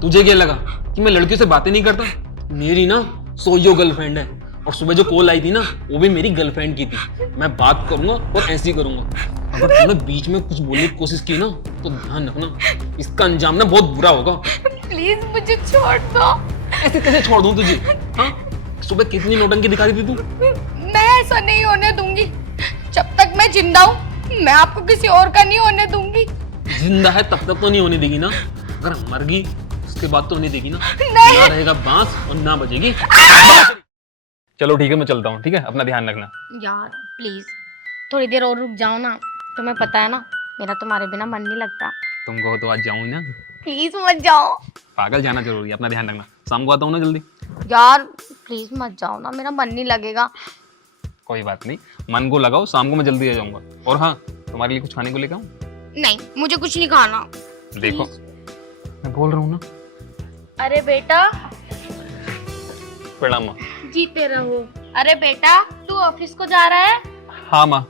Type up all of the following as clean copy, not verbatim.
तुझे क्या लगा कि मैं लड़कियों से बातें नहीं करता? मेरी ना सोयो गर्लफ्रेंड है, और सुबह जो कॉल आई थी ना वो भी मेरी गर्लफ्रेंड की थी। मैं बात करूंगा और ऐसे ही करूंगा। अगर तूने बीच में कुछ बोलने की कोशिश की ना तो ध्यान रखना, इसका अंजाम ना बहुत बुरा होगा। प्लीज मुझे छोड़ दो। ऐसे कैसे छोड़ दूं तुझे? हाँ, सुबह कितनी नौटंकी दिखा रही थी तू। मैं ऐसा नहीं होने दूंगी। जब तक मैं जिंदा हूँ मैं आपको किसी और का नहीं होने दूंगी। जिंदा है तब तक तो नहीं होने देगी ना, अगर मर गई उसके बाद तो नहीं देगी ना। नहीं। ना रहेगा बांस और ना बजेगी। चलो ठीक है, मैं चलता हूँ। ठीक है, अपना ध्यान रखना। यार प्लीज थोड़ी देर और रुक जाओ ना, तुम्हें पता है ना मेरा तुम्हारे बिना मन नहीं लगता। तुम कहो तो आज जाऊँ ना। प्लीज मत जाओ। पागल, जाना जरूरी है, अपना ध्यान रखना। शाम को आता हूँ ना जल्दी। यार प्लीज मत जाओ ना, मेरा मन नहीं लगेगा। कोई बात नहीं, मन को लगाओ, शाम को मैं जल्दी आ जाऊंगा। और हाँ, तुम्हारे लिए कुछ खाने को लेकर आऊँ? नहीं मुझे कुछ नहीं खाना। देखो मैं बोल रहा हूँ ना। अरे बेटा। प्रणाम माँ। जीते रहो। अरे बेटा तू ऑफिस को जा रहा है? हाँ माँ।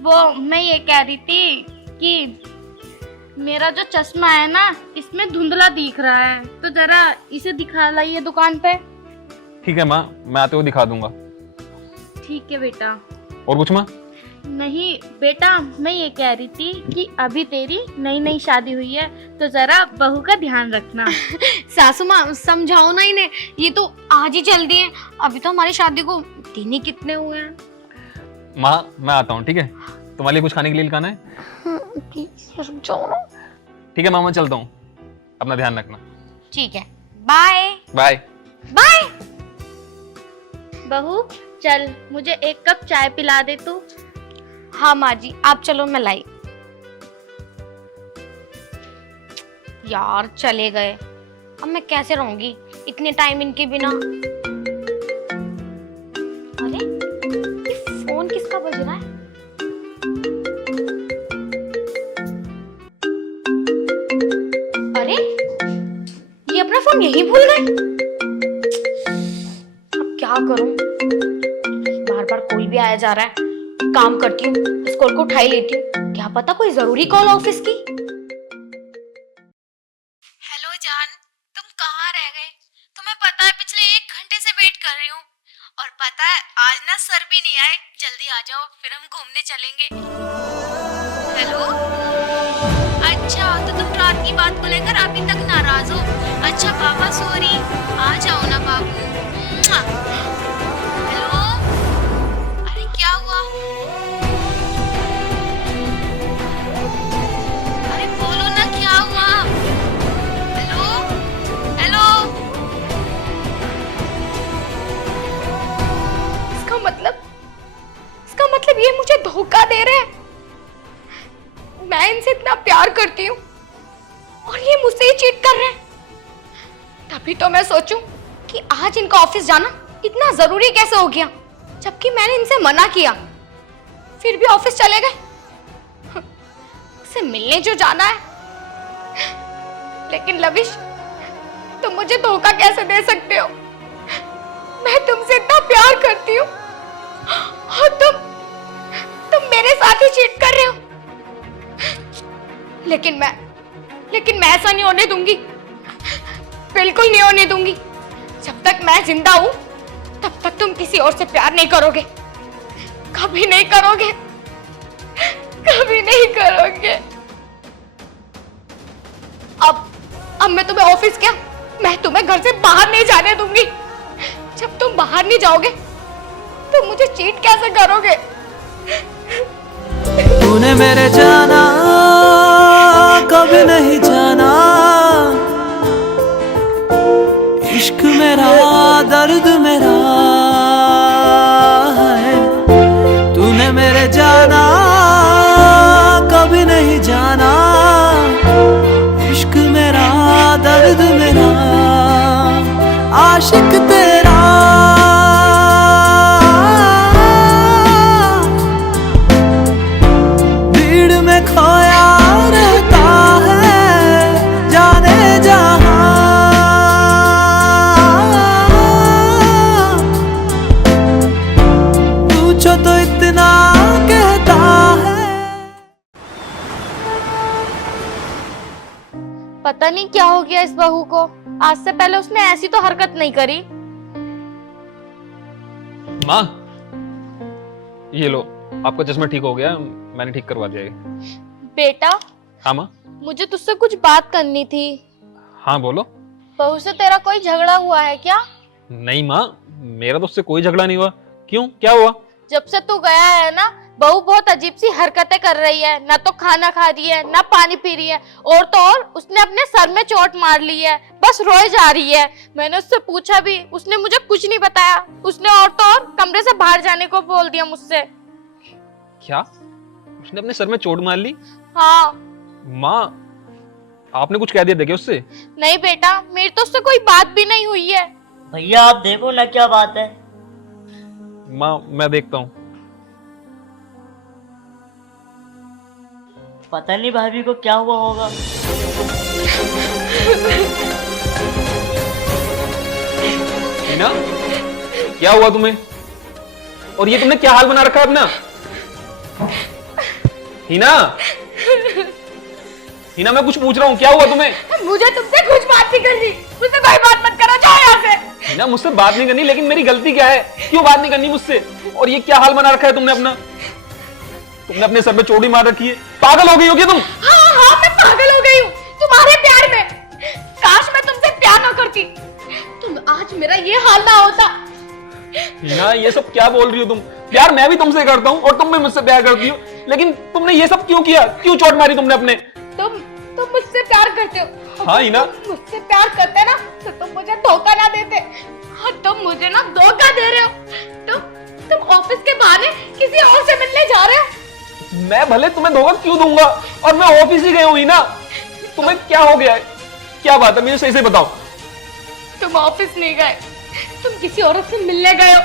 वो मैं ये कह रही थी कि मेरा जो चश्मा है ना इसमें धुंधला दिख रहा है, तो जरा इसे दिखा लाइए दुकान पे। ठीक है माँ, मैं आते हुए दिखा दूंगा। ठीक है बेटा। और कुछ माँ? नहीं बेटा, मैं ये कह रही थी कि अभी तेरी नई नई शादी हुई है तो जरा बहू का ध्यान रखना। सासू माँ समझाओ ना इन्हें, ये तो आज ही चल दिए, अभी तो हमारी शादी को दिन ही कितने हुए हैं। माँ मैं आता हूँ, ठीक है? तुम्हारे लिए कुछ खाने के लिए लाना है? समझाओ ना। ठीक है माँ, मैं चलता हूँ, अपना ध्यान रखना। ठीक है, बाय बाय। बाय। बहू चल मुझे एक कप चाय पिला दे तू। हाँ माँ जी आप चलो, मैं लाई। यार चले गए, अब मैं कैसे रहूंगी इतने टाइम इनके बिना। अरे ये फोन किसका बज रहा है? अरे ये अपना फोन यहीं भूल गए। अब क्या करूं, बार बार कोई भी आया जा रहा है। काम करती हूँ, इस कॉल को उठा ही लेती हूँ, क्या पता कोई जरूरी कॉल ऑफिस की। हेलो जान, तुम कहाँ रह गए? तुम्हें पता है पिछले 1 घंटे से वेट कर रही हूँ, और पता है आज ना सर भी नहीं आए। जल्दी आ जाओ फिर हम घूमने चलेंगे। हेलो, अच्छा तो तुम रात की बात को लेकर अभी तक नाराज हो? अच्छा पापा सॉरी, आ जाओ ना बाबू। हेलो, अरे क्या हुआ? अरे बोलो ना क्या हुआ? Hello hello. इसका मतलब ये मुझे धोखा दे रहे हैं। मैं इनसे इतना प्यार करती हूँ और ये मुझसे ही चीट कर रहे हैं। तभी तो मैं सोचूं कि आज इनका ऑफिस जाना इतना जरूरी कैसे हो गया, जबकि मैंने इनसे मना किया, फिर भी ऑफिस चले गए। इसे मिलने जो जाना है। लेकिन लविश तुम मुझे धोखा कैसे दे सकते हो? मैं तुमसे इतना प्यार करती हूँ और तुम मेरे साथ ही चीट कर रहे हो। लेकिन मैं ऐसा नहीं होने दूंगी, बिल्कुल नहीं होने दूंगी। जब तक मैं जिंदा हूं तब तक तुम किसी और से प्यार नहीं करोगे, कभी नहीं करोगे, कभी नहीं करोगे। अब मैं तुम्हें ऑफिस क्या, मैं तुम्हें घर से बाहर नहीं जाने दूंगी। जब तुम बाहर नहीं जाओगे तो मुझे चीट कैसे करोगे? तूने मेरे जाना कभी नहीं जाना, इश्क मेरा दर्द मेरा है। तूने मेरे जाना कभी नहीं जाना, इश्क मेरा दर्द मेरा, आशिक तेरा भीड़ में खोया रहता है जाने जहां। पूछो तो इतना कहता है। पता नहीं क्या हो गया इस बहू को, आज से पहले उसने ऐसी तो हरकत नहीं करी। माँ, ये लो, आपका चश्मा ठीक हो गया, मैंने ठीक करवा दिया ये। बेटा, हाँ माँ। मुझे तुझसे कुछ बात करनी थी। हाँ बोलो। बहू से तेरा कोई झगड़ा हुआ है क्या? नहीं माँ, मेरा तो उससे कोई झगड़ा नहीं हुआ। क्यों, क्या हुआ? जब से तू गया है ना, बहू बहुत अजीब सी हरकतें कर रही है, ना तो खाना खा रही है ना पानी पी रही है, और तो और उसने अपने सर में चोट मार ली है, बस रोए जा रही है। मैंने उससे पूछा भी, उसने मुझे कुछ नहीं बताया। उसने और तो और कमरे से बाहर जाने को बोल दिया मुझसे। क्या? उसने अपने सर में चोट मार ली? हाँ। माँ, आपने कुछ कह दिया देखे उससे? नहीं बेटा, मेरी तो उससे कोई बात भी नहीं हुई है। भैया आप देखो ना क्या बात है। माँ, मैं देखता हूँ। पता नहीं भाभी को क्या हुआ होगा। हीना, क्या हुआ तुम्हें? और ये तुमने क्या हाल बना रखा है अपना? हीना, हीना, मैं कुछ पूछ रहा हूँ, क्या हुआ तुम्हें? मुझे तुमसे कुछ बात नहीं करनी, मुझसे कोई बात मत करो, जाओ यहाँ से। हीना, मुझसे बात नहीं करनी, लेकिन मेरी गलती क्या है? क्यों बात नहीं करनी मुझसे? और ये क्या हाल बना रखा है तुमने अपना? तुमने अपने सर पे चोट ही मार रखी है। पागल हो गई हो क्या तुम? हाँ, मैं पागल हो गई हूँ तुम्हारे प्यार में। काश मैं तुमसे प्यार ना करती, तुम आज मेरा ये हाल ना होता। हीना, ये सब क्या बोल रही हो तुम? प्यार मैं भी तुमसे करता हूँ और तुम भी मुझसे प्यार करती हो, लेकिन तुमने ये सब क्यों किया? क्यों चोट मारी तुमने अपने? तुम मुझसे प्यार करते हो। हाँ हीना, मुझसे प्यार करते ना तो तुम मुझे धोखा ना देते। हाँ, तुम मुझे ना धोखा दे रहे हो। तुम ऑफिस के बहाने किसी और से मिलने जा रहे हो। मैं भले तुम्हें धोखा क्यों दूंगा, और मैं ऑफिस ही गई हुई ना। तुम्हें क्या हो गया है? क्या बात है, मुझे सही से बताओ। तुम ऑफिस नहीं गए, तुम किसी औरत से मिलने गए हो,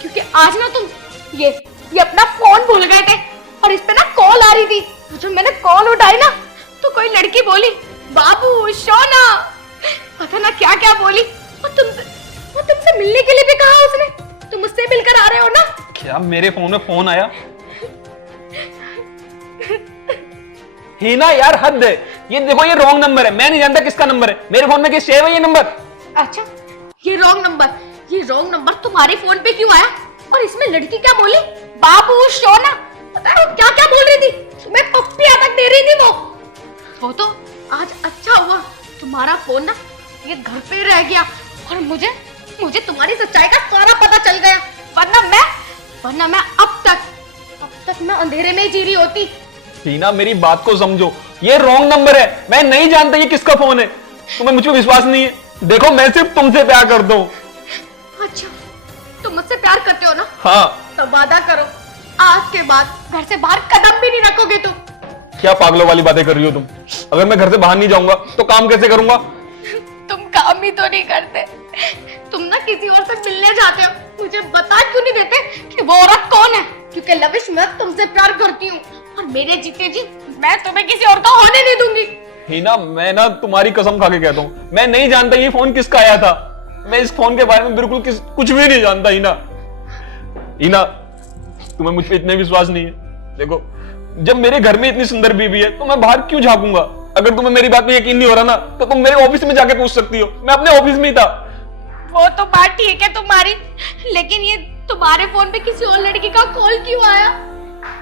क्योंकि आज ना तुम ये अपना फोन भूल गए थे, और इस पे ना कॉल आ रही थी। जब मैंने कॉल उठाई ना, तो कोई लड़की बोली, बाबू सोना, पता ना क्या क्या बोली। और तुमसे मिलने के लिए भी कहा उसने। तुम मुझसे मिलकर आ रहे हो ना? क्या मेरे फोन में फोन आया? हीना यार, हद है। ये देखो, ये रॉन्ग नंबर है, मैं नहीं जानता किसका नंबर है। मेरे फोन में क्या सेव है ये नंबर? अच्छा, ये रॉन्ग नंबर तुम्हारे फोन पे क्यों आया? और इसमें लड़की क्या बोली? बाबू सोना, पता है वो क्या क्या बोल रही थी? तुम्हें पप्पियां तक दे रही थी वो तो आज अच्छा हुआ तुम्हारा फोन ना ये घर पे रह गया, और मुझे तुम्हारी सच्चाई का सारा पता चल गया। वरना मैं अब तक मैं अंधेरे में ही जी रही होती। हीना, मेरी बात को समझो, ये रॉन्ग नंबर है, मैं नहीं जानता ये किसका फोन है। तुम्हें मुझ पर विश्वास नहीं है? देखो, मैं सिर्फ तुमसे प्यार करता हूँ। अच्छा, तुम मुझसे प्यार करते हो ना? हाँ। तो वादा करो, आज के बाद घर से बाहर कदम भी नहीं रखोगे तुम। क्या पागलों वाली बातें कर रही हो तुम? अगर मैं घर से बाहर नहीं जाऊंगा तो काम कैसे करूंगा? तुम काम ही तो नहीं करते, तुम ना किसी और से मिलने जाते हो। मुझे बता क्यों नहीं देते कि वो औरत कौन है? क्योंकि लविश, मैं तुमसे प्यार करती हूँ, और मेरे जीते जी मैं तुम्हें किसी और का होने नहीं दूंगी। हीना, मैं ना तुम्हारी कसम खा के कहता हूँ, मैं नहीं जानता ये फोन किसका आया था। मैं इस फोन के बारे में बिल्कुल कुछ भी नहीं जानता। हीना, तुम्हें मुझ पे इतना विश्वास नहीं है? देखो, जब मेरे घर में इतनी सुंदर बीवी है तो मैं बाहर क्यों झांकूंगा? अगर तुम्हें मेरी बात में यकीन नहीं हो रहा ना, तो तुम मेरे ऑफिस में जाके पूछ सकती हो, मैं अपने ऑफिस में ही था। वो तो बात ठीक है तुम्हारी, लेकिन ये तुम्हारे फोन पे किसी और लड़की का कॉल क्यों आया?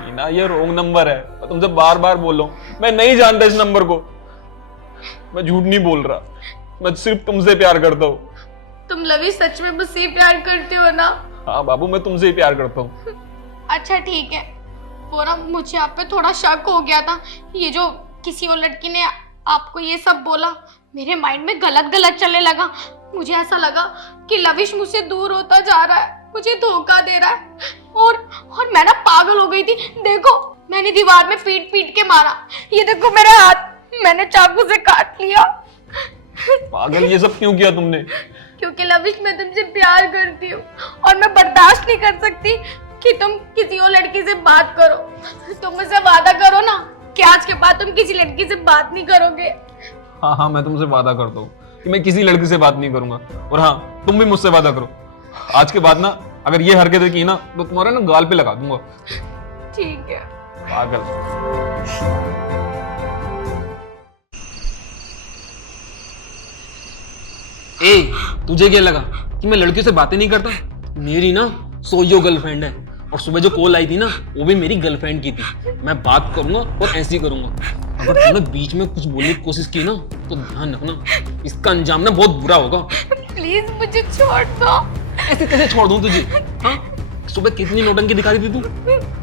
हीना, ये रॉन्ग नंबर है, मैं तुमसे बार बार बोल रहा हूँ, मैं नहीं जानता इस नंबर को। मैं झूठ नहीं बोल रहा, मैं सिर्फ तुमसे प्यार करता हूँ। तुम लवी सच में मुझसे ही प्यार करते हो ना? हाँ बाबू, मैं तुमसे ही प्यार करता हूँ। अच्छा ठीक है, वो ना मुझे आप पे थोड़ा शक हो गया था। ये जो किसी और लड़की ने आपको ये सब बोला, मेरे माइंड में गलत चलने लगा। मुझे ऐसा लगा कि लविश मुझसे दूर होता जा रहा है, मुझे धोखा दे रहा है, और मैं ना पागल हो गई थी। देखो, मैंने दीवार में पीट के मारा। ये देखो मेरे हाथ, मैंने चाकू से काट लिया। पागल, ये सब क्यों किया तुमने? क्योंकि लविश, मैं तुमसे प्यार करती हूँ, और मैं बर्दाश्त नहीं कर सकती कि तुम किसी और लड़की से बात करो। तुम मुझसे वादा करो ना कि आज के बाद तुम किसी लड़की से बात नहीं करोगे। हाँ, मैं तुमसे वादा करता हूँ कि मैं किसी लड़की से बात नहीं करूंगा। और हाँ, तुम भी मुझसे वादा करो, आज के बाद ना अगर ये हरकतें की ना तो तुम्हारे ना गाल पे लगा दूंगा। ठीक है। पागल। ए, तुझे क्या लगा कि मैं लड़कियों से बातें नहीं करता? मेरी ना सोयो गर्लफ्रेंड है, और सुबह जो कॉल आई थी ना वो भी मेरी गर्लफ्रेंड की थी। मैं बात करूंगा और ऐसे ही करूंगा। अगर तूने बीच में कुछ बोलने की कोशिश की ना तो ध्यान रखना, इसका अंजाम ना बहुत बुरा होगा। प्लीज मुझे छोड़ दो। ऐसे कैसे छोड़ दूं तुझे? हाँ, सुबह कितनी नौटंकी दिखा रही थी तू।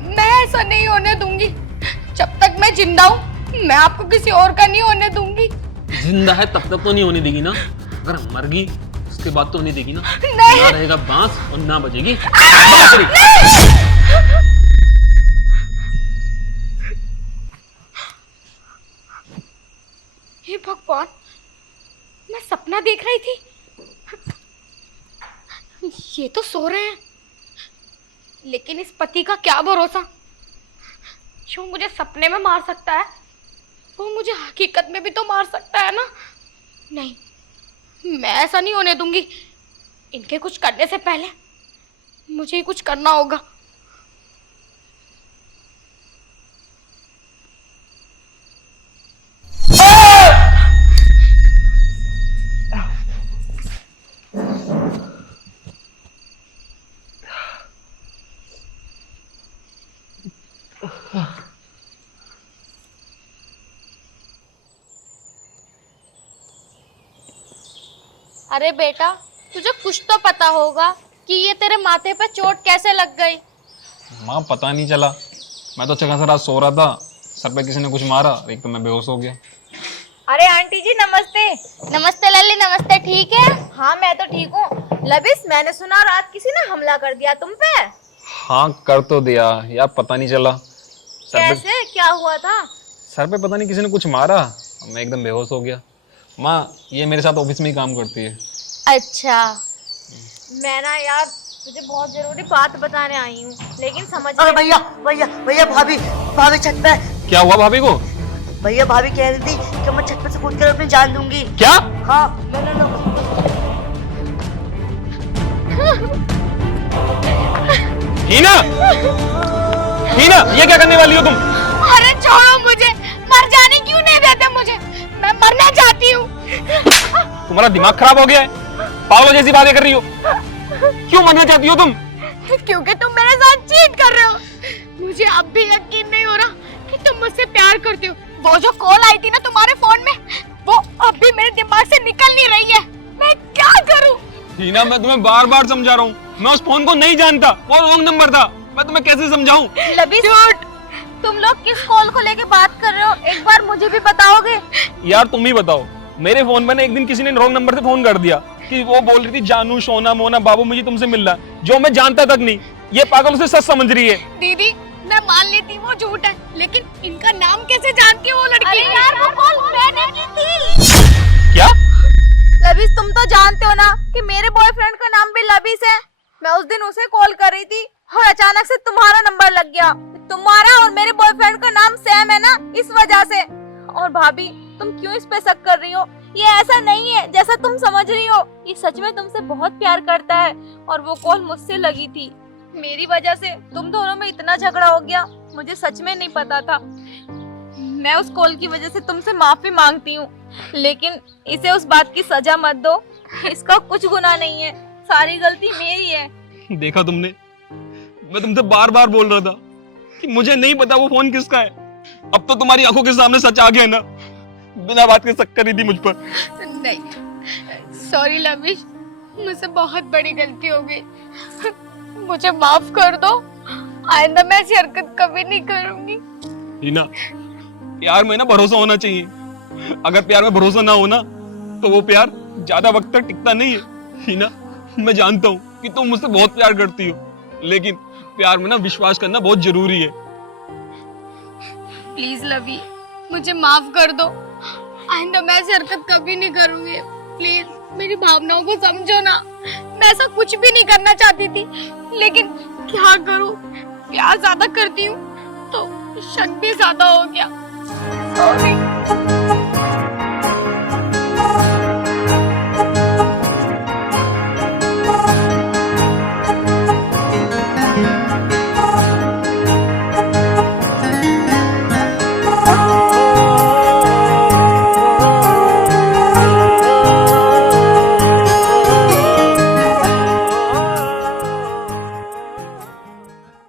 मैं ऐसा नहीं होने दूंगी। जब तक मैं जिंदा हूँ मैं आपको किसी और का नहीं होने दूंगी। जिंदा है तब तक तो नहीं होने देगी ना, अगर मर गई उसके बाद तो नहीं देगी ना। नहीं। ना रहेगा बांस और ना बजेगी बांसुरी। हे भगवान, मैं सपना देख रही थी, ये तो सो रहे हैं। लेकिन इस पति का क्या भरोसा, जो मुझे सपने में मार सकता है वो मुझे हकीकत में भी तो मार सकता है ना। नहीं, मैं ऐसा नहीं होने दूंगी। इनके कुछ करने से पहले मुझे ही कुछ करना होगा। अरे बेटा, तुझे कुछ तो पता होगा कि ये तेरे माथे पे चोट कैसे लग गई। माँ पता नहीं चला, मैं तो अच्छा खासा रात सो रहा था, सर पे किसी ने कुछ मारा, एक तो मैं बेहोश हो गया। अरे आंटी जी नमस्ते। नमस्ते लल्ली, नमस्ते। ठीक है? हाँ मैं तो ठीक हूँ। लबिस, मैंने सुना रात किसी ने हमला कर दिया तुम पे। हाँ कर तो दिया यार, पता नहीं चला। कैसे, क्या हुआ था? सर पे पता नहीं किसी ने कुछ मारा, मैं एकदम बेहोश हो गया। माँ ये मेरे साथ ऑफिस में ही काम करती है। अच्छा। मैं ना यार तुझे बहुत जरूरी बात बताने आई हूँ, लेकिन समझ अरे भैया भैया भैया, भाभी भाभी छत पे। क्या हुआ भाभी को? भैया भाभी कह रही थी कि मैं छत पे से कूद कर अपनी जान दूंगी। क्या? हाँ लो। हीना, हीना ये क्या करने वाली हो तुम? अरे छोड़ो मुझे, मर जाने क्यों नहीं देते मुझे, मैं मरना चाहती हूँ। तुम्हारा दिमाग खराब हो गया है, पागलों जैसी बातें कर रही हो। क्यों मरना चाहती हो तुम? क्योंकि तुम मेरे साथ चीट कर रहे हो। मुझे अब भी यकीन नहीं हो रहा कि तुम मुझसे प्यार करते हो। वो जो कॉल आई थी ना तुम्हारे फोन में, वो अब भी मेरे दिमाग से निकल नहीं रही है। मैं क्या करूं? हीना मैं तुम्हें बार बार समझा रहा हूँ, मैं उस फोन को नहीं जानता, वो रॉन्ग नंबर था। मैं तुम्हें कैसे समझाऊं? लबिस, तुम लोग किस कॉल को लेके बात कर रहे हो, एक बार मुझे भी बताओगे? यार तुम ही बताओ। मेरे फोन में ना एक दिन किसी ने रॉन्ग नंबर से फोन कर दिया कि वो बोल रही थी जानू सोना मोना बाबू मुझे तुमसे मिलना है, जो मैं जानता तक नहीं। ये पागल उसे सच समझ रही है। दीदी मैं मान लेती वो झूठ है, लेकिन इनका नाम कैसे जानती है वो लड़की? अरे यार वो कॉल मैंने की थी। क्या? लबिस, तुम तो जानते हो ना कि मेरे बॉयफ्रेंड का नाम भी लबिस है। मैं उस दिन उसे कॉल कर रही थी और अचानक से तुम्हारा नंबर लग गया। तुम्हारा और मेरे बॉयफ्रेंड का नाम सेम है ना, इस वजह से। और भाभी तुम क्यों इस पे शक कर रही हो? ये ऐसा नहीं है जैसा तुम समझ रही हो। ये सच में तुमसे बहुत प्यार करता है और वो कॉल मुझसे लगी थी। मेरी वजह से तुम दोनों में इतना झगड़ा हो गया, मुझे सच में नहीं पता था। मैं उस कॉल की वजह से तुमसे माफी मांगती हूँ, लेकिन इसे उस बात की सजा मत दो। इसका कुछ गुनाह नहीं है, सारी गलती मेरी है। देखा तुमने, मैं तुमसे बार बार बोल रहा था कि मुझे नहीं पता वो फोन किसका है। अब तो तुम्हारी आंखों के सामने सच आ गया ना, बिना बात के शक कर रही थी मुझ पर। नहीं, सॉरी लविश, मुझसे बहुत बड़ी गलती हो गई, मुझे माफ कर दो। आइंदा मैं ऐसी हरकत कभी नहीं करूंगी। हीना, प्यार में ना भरोसा होना चाहिए। अगर प्यार में भरोसा ना हो ना तो वो प्यार ज्यादा वक्त तक टिकता नहीं है। हीना, मैं जानता हूँ कि तुम मुझसे बहुत प्यार करती हो, लेकिन प्यार में ना विश्वास करना बहुत जरूरी है। प्लीज लवी, मुझे माफ कर दो। आइंदा मैं ऐसी हरकत कभी नहीं करूंगी। प्लीज मेरी भावनाओं को समझो ना। मैं ऐसा कुछ भी नहीं करना चाहती थी, लेकिन क्या करूं, प्यार ज्यादा करती हूँ तो शक भी ज्यादा हो गया। सॉरी।